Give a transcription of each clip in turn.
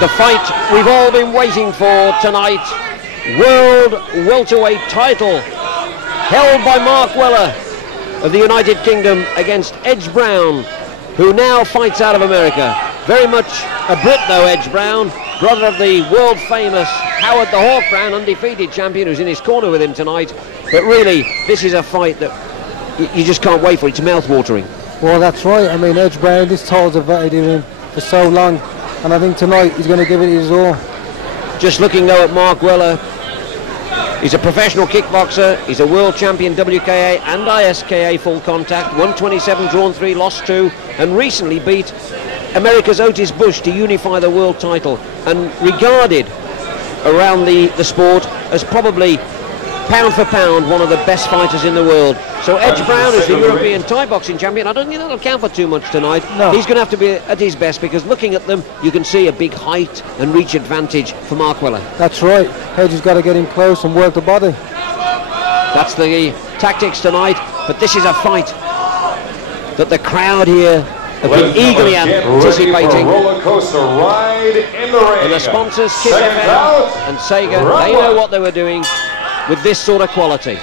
The fight we've all been waiting for tonight. World welterweight title held by Mark Weller of the United Kingdom against Edge Brown, who now fights out of America. Very much a Brit though, Edge Brown, brother of the world famous Howard the Hawk Brown, undefeated champion, who's in his corner with him tonight. But really, this is a fight that you just can't wait for. It's mouth-watering. Well, that's right. I mean, Edge Brown, this title's availed him for so long, and I think tonight he's going to give it his all. Just looking though at Mark Weller, he's a professional kickboxer, he's a world champion WKA and ISKA full contact, 127 drawn 3, lost 2, and recently beat America's Otis Bush to unify the world title, and regarded around the sport as probably pound for pound one of the best fighters in the world. So Edge Brown is the European Thai boxing champion. I don't think that'll count for too much tonight. No. He's going to have to be at his best, because looking at them you can see a big height and reach advantage for Mark Weller. That's right. Edge has got to get in close and work the body. That's the tactics tonight, but this is a fight that the crowd here have been eagerly anticipating. Roller coaster ride in the ring. And the sponsors, Kiss FM and Sega, they know what they were doing with this sort of quality.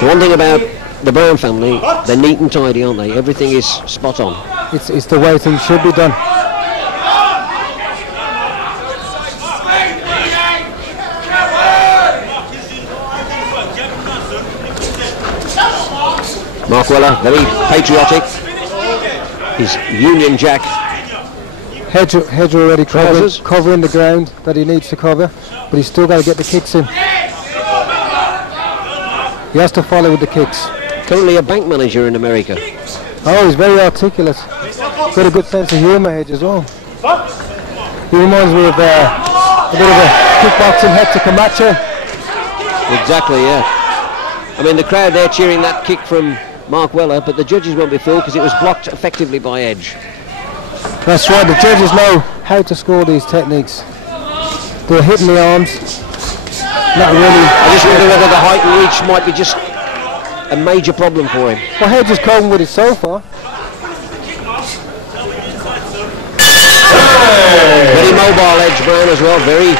The one thing about the Brown family, they're neat and tidy, aren't they? Everything is spot on. It's the way things should be done. Mark Weller, very patriotic. His Union Jack. Hedge already covering the ground that he needs to cover, but he's still got to get the kicks in. He has to follow with the kicks. Currently a bank manager in America. Oh, he's very articulate. Got a good sense of humour, Hedge, as well. He reminds me of a bit of a kickboxing Hector Camacho. Exactly, yeah. I mean, the crowd there cheering that kick from Mark Weller, but the judges won't be fooled because it was blocked effectively by Edge. That's right, the judges know how to score these techniques. They're hitting the arms. Not really. I just wonder whether the height and reach might be just a major problem for him. Well, Hedge is coping with it so far. Very mobile Edge Brown as well, very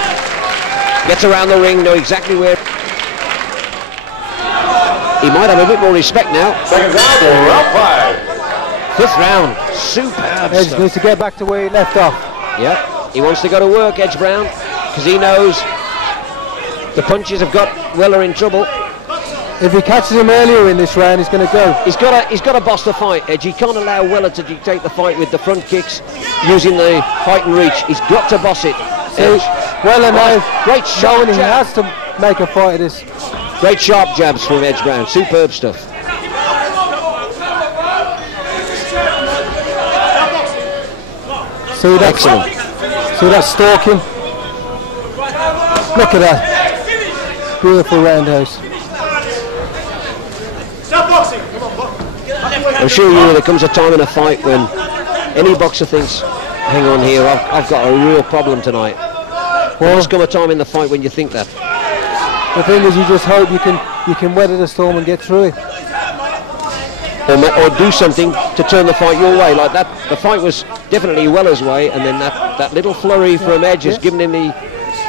gets around the ring, know exactly where. He might have a bit more respect now. Second round, round 5. Fifth round, superb. Edge needs to get back to where he left off. Yep, he wants to go to work, Edge Brown, because he knows the punches have got Weller in trouble. If he catches him earlier in this round, he's going to go. He's got to boss the fight, Edge. He can't allow Weller to dictate the fight with the front kicks, using the height and reach. He's got to boss it, Edge. Weller now, great shot. He has to make a fight of this. Great sharp jabs from Edge Brown, superb stuff. See that? Excellent. See that stalking? Look at that. Beautiful roundhouse. I'm sure there comes a time in a fight when any boxer thinks, hang on here, I've got a real problem tonight. Well, there's come a time in the fight when you think that. The thing is, you just hope you can weather the storm and get through it. Or do something to turn the fight your way, like that. The fight was definitely Weller's way, and then that little flurry from Edge has given him the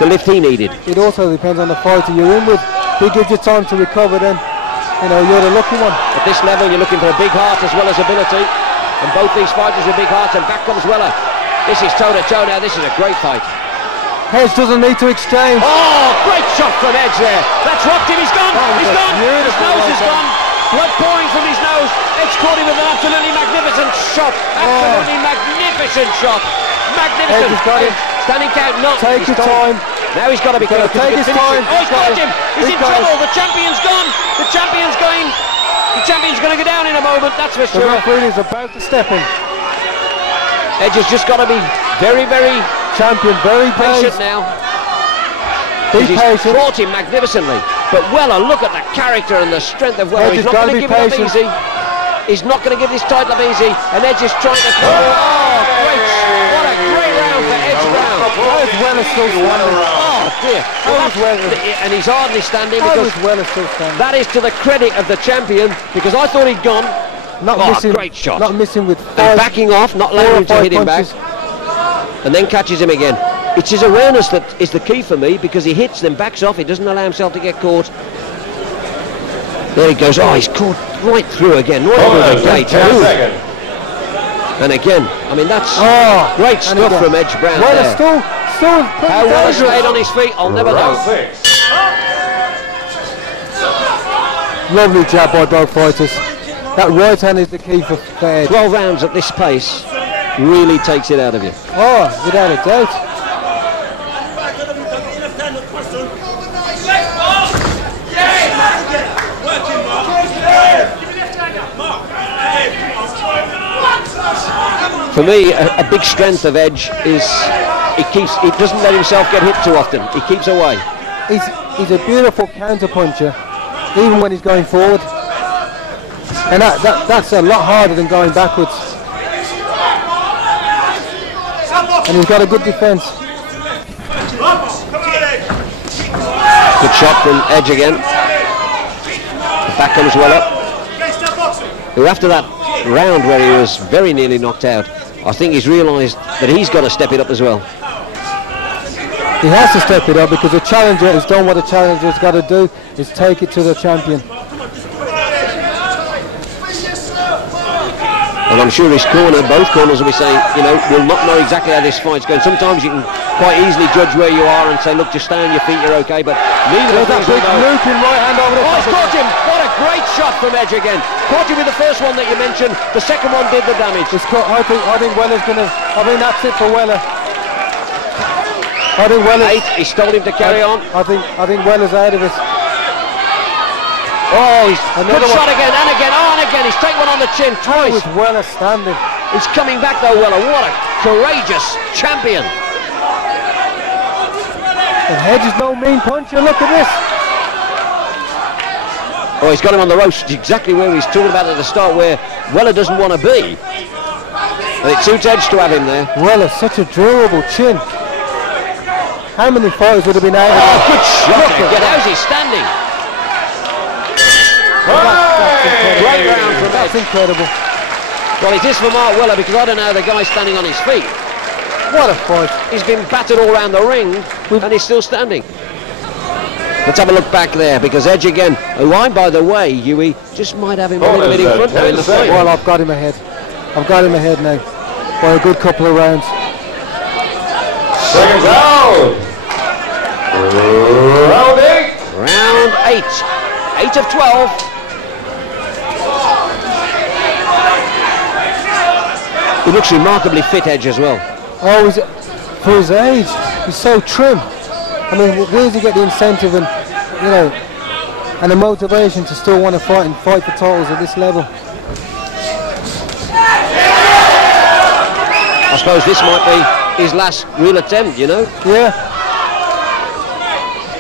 lift he needed. It also depends on the fighter you're in with. If he gives you time to recover, then you're the lucky one. At this level, you're looking for a big heart as well as ability, and both these fighters are big hearts. And back comes Weller. This is toe to toe now. This is a great fight. Edge doesn't need to exchange. Oh, great shot from Edge there. That's rocked him. He's gone. He's gone. His nose is gone. Blood pouring from his nose. Edge caught him with an absolutely magnificent shot. Absolutely magnificent shot. Magnificent. Edge got him. Standing count. No. Take your time. Now he's got to be careful. Take his time. Oh, he's got him. He's in trouble. The champion's gone. The champion's going. The champion's going to go down in a moment. That's for sure. The referee is about to step in. Edge has just got to be very, very very patient now. He's fought him magnificently. But Weller, look at the character and the strength of Weller. He's not going to give it up easy. He's not going to give this title up easy. And Edge is trying to throw. Oh, great! What a great round for Edge Brown. Weller still standing. Oh, dear. How is Weller? And he's hardly standing How because is Weller still standing? that is to the credit of the champion, because I thought he'd gone. Not Oh, missing, great shot. Not missing with And five, backing off, not 4 allowing or him to 5 hit him back, punches. and then catches him again. It's his awareness that is the key for me, because he hits, then backs off, he doesn't allow himself to get caught. There he goes. Oh, he's caught right through again. Right through the gate. 10 seconds. And again, I mean, that's great stuff again. from Edge Brown Weller there. still How well he stayed on his feet, I'll never Round know. 6. Lovely jab by both fighters. That right hand is the key for Edge. 12 rounds at this pace really takes it out of you. Oh, without a doubt. For me, a big strength of Edge is he doesn't let himself get hit too often. He keeps away. He's a beautiful counter puncher, even when he's going forward. And that's a lot harder than going backwards. And he's got a good defence. Good shot from Edge again. The back comes well up. Who after that round where he was very nearly knocked out, I think he's realised that he's got to step it up as well. He has to step it up because the challenger has done what the challenger's got to do, is take it to the champion. And I'm sure his corner, both corners will be saying, you know, will not know exactly how this fight's going. Sometimes you can quite easily judge where you are and say, look, just stay on your feet, you're okay, but neither of There's these that will big know. looping right hand over the Oh, top. he's caught him! What a great shot from Edge again. Caught him with the first one that you mentioned. The second one did the damage. I think Weller's gonna. I mean, that's it for Weller. I think Weller's. 8, he's told him to carry on. I think Weller's out of it. Oh, he's good Another shot one. again, and again, oh, and again. He's taken one on the chin How twice. is Weller standing? He's coming back though, Weller. What a courageous champion. And Hedge is no mean puncher. Look at this. Oh, he's got him on the ropes, exactly where he's talking about at the start, where Weller doesn't want to be. And it suits Edge to have him there. Weller, such a durable chin. How many fighters would have been out of Oh, it? good shot Look at again. that. How's he standing? That's Great round from That's Edge. incredible. Well, it is for Mark Weller, because I don't know how the guy's standing on his feet. What a fight. He's been battered all around the ring, and he's still standing. Let's have a look back there, because Edge again, who I, by the way, Huey, just might have him a little bit in front now in the fight. Well, I've got him ahead. I've got him ahead now by a good couple of rounds. Seconds out. Round 8. Round 8. 8 of 12. He looks remarkably fit, Edge, as well. Oh, for his age, he's so trim. I mean, where does he get the incentive and, you know, and the motivation to still want to fight and fight for titles at this level? I suppose this might be his last real attempt, you know? Yeah,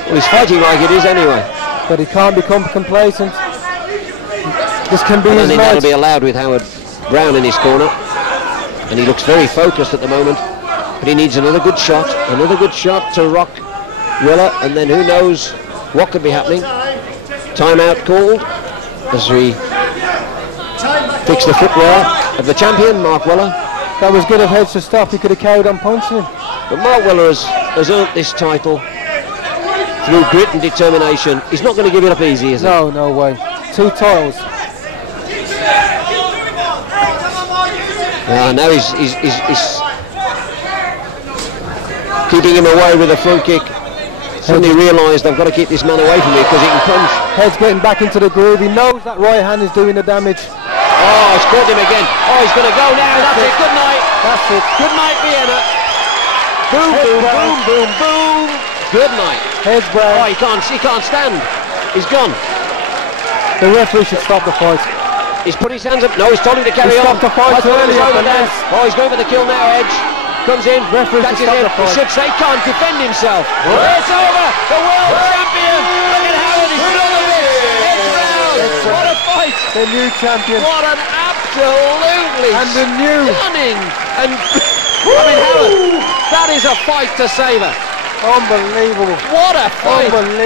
Well, he's fighting like it is anyway. but he can't become complacent. This can be I don't his think that'll night. be allowed with Howard Brown in his corner. And he looks very focused at the moment. But he needs another good shot to rock Weller, and then who knows what could be happening. Timeout called as we fix the footwear of the champion, Mark Weller. That was good of Hedge to stop. He could have carried on punching him. But Mark Weller has earned this title through grit and determination. He's not going to give it up easy, is he? No, no way. 2 titles. Now he's keeping him away with a front kick. Suddenly realised I've got to keep this man away from me because he can punch. Hedge getting back into the groove. He knows that right hand is doing the damage. Oh, it's caught him again. Oh, he's going to go now. That's it. Good night. That's it. Good night, Vienna. Boom, boom, boom, boom, boom. Good night. Hedge Oh, Brown. he can't stand. He's gone. The referee should stop the fight. He's put his hands up. No, he's told him to carry He on. stopped the fight I thought it was earlier, over but there. yes. Oh, he's going for the kill now, Edge. Comes in, Referee should catches stop him. the He fight. should say can't defend himself. It's over. The world champion. Look at Howard. He's done it. Edge round. What a fight. The new champion. What an absolutely And the new. stunning. And I mean, Howard, that is a fight to savour. Unbelievable. What a fight! Unbelievable.